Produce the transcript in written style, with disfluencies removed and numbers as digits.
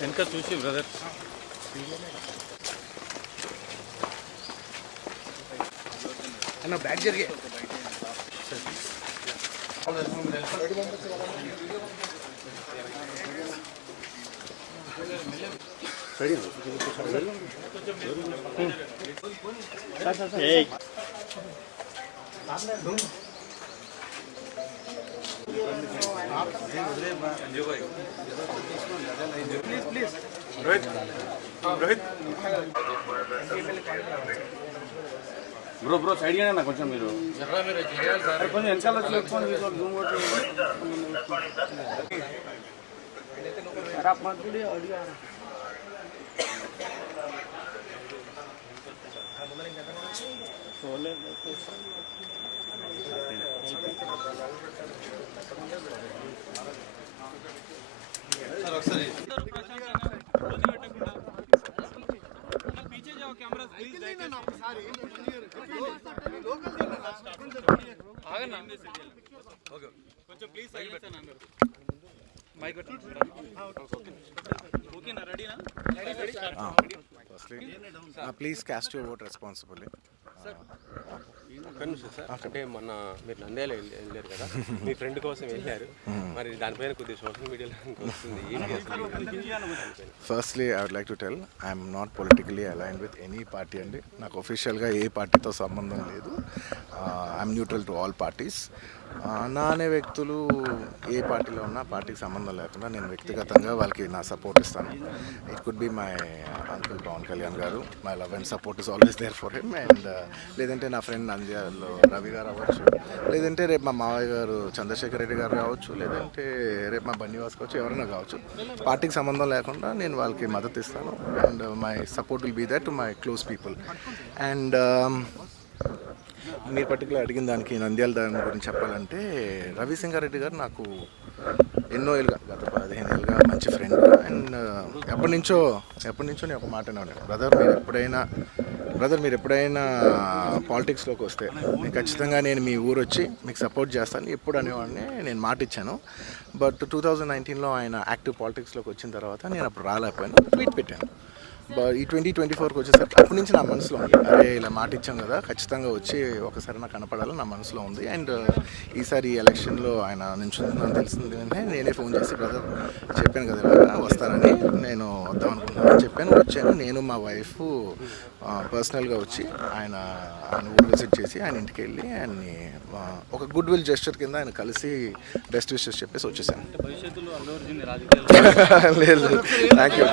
వెనక చూసి బ్రదర్ అన్న బ్యాగ్ జరిగే ప్లీజ్ రోహిత్ బ్రో సైడ్ గానే కొంచెం మీరు కొంచెం వెనకాల చూసుకొని జూమ్ కొంచెం ప్లీజ్ సైడ్ పెట్టండి అందరూ మైక్ ఓకేనా రెడీనా please cost your vote responsibly. అంటే మొన్న మీరు నంద్యాల వెళ్ళారు కదా, మీ ఫ్రెండ్ కోసం వెళ్ళారు, మరి దానిపైన కొద్దిగా సోషల్ మీడియాలో వస్తుంది. Firstly I would like to tell I'm not politically aligned with any party అండి. నాకు ఒఫిషియల్గా ఏ పార్టీతో సంబంధం లేదు. I'm neutral to all parties. నా అనే వ్యక్తులు ఏ పార్టీలో ఉన్నా పార్టీకి సంబంధం లేకుండా నేను వ్యక్తిగతంగా వాళ్ళకి నా సపోర్ట్ ఇస్తాను. It could be my uncle Pawan Kalyan garu. My love and support is always there for him. And లేదంటే నా ఫ్రెండ్ నంద్యాలలో రవి గారు అవ్వచ్చు, లేదంటే రేపు మా మావయ్య గారు చంద్రశేఖర్ రెడ్డి గారు కావచ్చు, లేదంటే రేపు మా బన్నివాస్ కావచ్చు, ఎవరైనా కావచ్చు. పార్టీకి సంబంధం లేకుండా నేను వాళ్ళకి మద్దతు ఇస్తాను. And my support will be that to my close people. And మీరు పర్టికులర్ అడిగిన దానికి నంద్యాల దాని గురించి చెప్పాలంటే, రవిసింగారెడ్డి గారు నాకు ఎన్నో ఏళ్ళుగా, గత 15 ఏళ్ళుగా మంచి ఫ్రెండ్. అండ్ ఎప్పటి నుంచో నేను ఒక మాట అన్నాను, బ్రదర్ మీరు ఎప్పుడైనా పాలిటిక్స్లోకి వస్తే నేను ఖచ్చితంగా మీ ఊరు వచ్చి మీకు సపోర్ట్ చేస్తాను ఎప్పుడు అనేవాడిని. నేను మాట ఇచ్చాను. బట్ 2019లో ఆయన యాక్టివ్ పాలిటిక్స్లోకి వచ్చిన తర్వాత నేను అప్పుడు రాలేకపోయాను, ట్వీట్ పెట్టాను. ఈ 2024కి వచ్చేసరికి అప్పటి నుంచి నా మనసులో ఉంది, అరే ఇలా మాట ఇచ్చాం కదా, ఖచ్చితంగా వచ్చి ఒకసారి నాకు కనపడాలని నా మనసులో ఉంది. అండ్ ఈసారి ఈ ఎలక్షన్లో ఆయన నించుందని తెలిసింది అంటే నేనే ఫోన్ చేసి, బ్రదర్ చెప్పాను కదా ఇలా వస్తానని, నేను వద్దాం అనుకుంటున్నాను చెప్పాను. వచ్చాను. నేను మా వైఫ్ పర్సనల్గా వచ్చి ఆయన ఊరు విజిట్ చేసి ఆయన ఇంటికి వెళ్ళి ఆయన్ని ఒక గుడ్ విల్ జెస్చర్ కింద ఆయన కలిసి బెస్ట్ విషెస్ చెప్పేసి వచ్చేసాను. లేదు, థ్యాంక్ యూ.